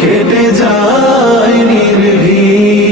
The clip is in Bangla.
কেটে যায় নির্ভীক।